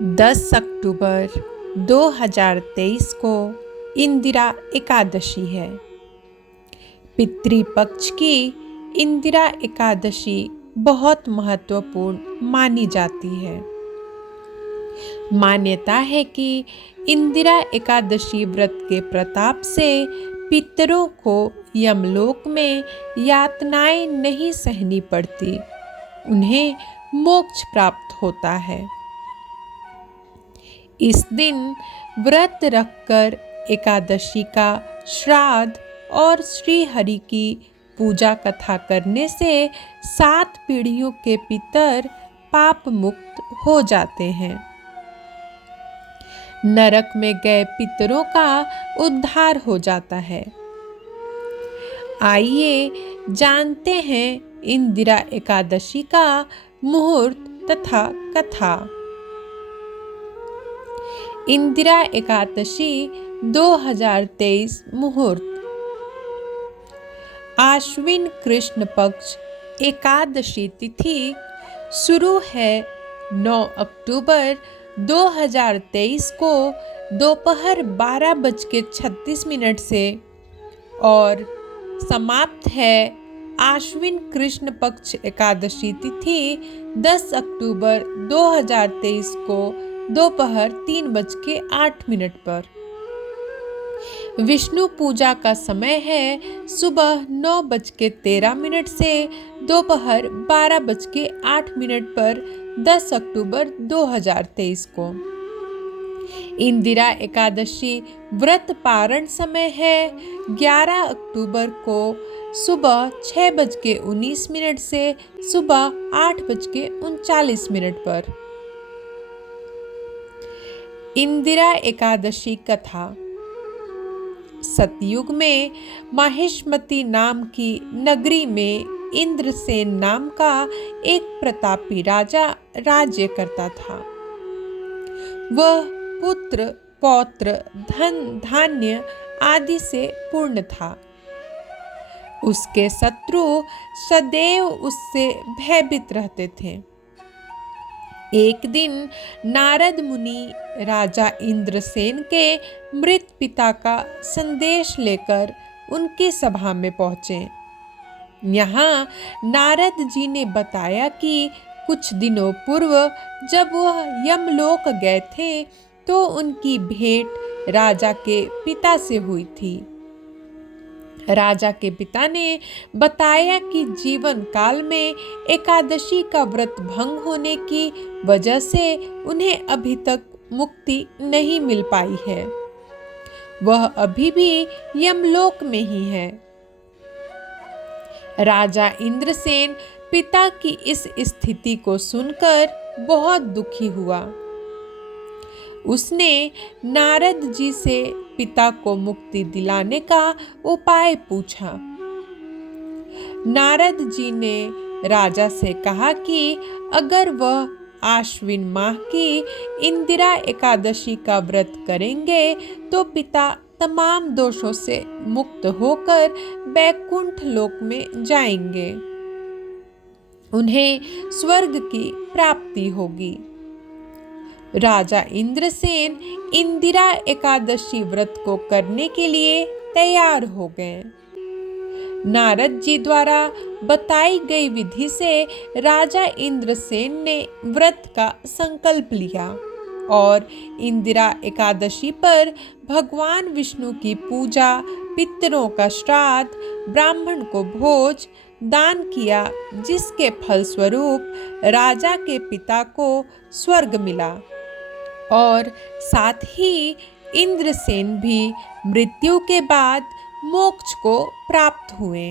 10 अक्टूबर 2023 को इंदिरा एकादशी है। पितृपक्ष की इंदिरा एकादशी बहुत महत्वपूर्ण मानी जाती है। मान्यता है कि इंदिरा एकादशी व्रत के प्रताप से पितरों को यमलोक में यातनाएं नहीं सहनी पड़ती, उन्हें मोक्ष प्राप्त होता है। इस दिन व्रत रखकर एकादशी का श्राद्ध और श्री हरि की पूजा कथा करने से 7 पीढ़ियों के पितर पाप मुक्त हो जाते हैं। नरक में गए पितरों का उद्धार हो जाता है। आइए जानते हैं इंदिरा एकादशी का मुहूर्त तथा कथा। इंदिरा एकादशी 2023 मुहूर्त। आश्विन कृष्ण पक्ष एकादशी तिथि शुरू है 9 अक्टूबर 2023 को दोपहर 12:36 से और समाप्त है आश्विन कृष्ण पक्ष एकादशी तिथि 10 अक्टूबर 2023 को दोपहर 3:08 पर। विष्णु पूजा का समय है सुबह 9:13 से दोपहर 12:08 पर 10 अक्टूबर 2023 को। इंदिरा एकादशी व्रत पारण समय है 11 अक्टूबर को सुबह 6:19 से सुबह 8:39 पर। इंदिरा एकादशी कथा। सतयुग में माहिष्मती नाम की नगरी में इंद्रसेन नाम का एक प्रतापी राजा राज्य करता था। वह पुत्र पौत्र धन धान्य आदि से पूर्ण था। उसके शत्रु सदैव उससे भयभीत रहते थे। एक दिन नारद मुनि राजा इंद्रसेन के मृत पिता का संदेश लेकर उनकी सभा में पहुंचे। यहाँ नारद जी ने बताया कि कुछ दिनों पूर्व जब वह यमलोक गए थे तो उनकी भेंट राजा के पिता से हुई थी। राजा के पिता ने बताया कि जीवन काल में एकादशी का व्रत भंग होने की वजह से उन्हें अभी तक मुक्ति नहीं मिल पाई है। वह अभी भी यमलोक में ही है। राजा इंद्रसेन पिता की इस स्थिति को सुनकर बहुत दुखी हुआ। उसने नारद जी से पिता को मुक्ति दिलाने का उपाय पूछा। नारद जी ने राजा से कहा कि अगर वह आश्विन माह की इंदिरा एकादशी का व्रत करेंगे तो पिता तमाम दोषों से मुक्त होकर वैकुंठ लोक में जाएंगे। उन्हें स्वर्ग की प्राप्ति होगी। राजा इंद्रसेन इंदिरा एकादशी व्रत को करने के लिए तैयार हो गए। नारद जी द्वारा बताई गई विधि से राजा इंद्रसेन ने व्रत का संकल्प लिया और इंदिरा एकादशी पर भगवान विष्णु की पूजा, पितरों का श्राद्ध, ब्राह्मण को भोज दान किया, जिसके फलस्वरूप राजा के पिता को स्वर्ग मिला और साथ ही इंद्रसेन भी मृत्यु के बाद मोक्ष को प्राप्त हुए।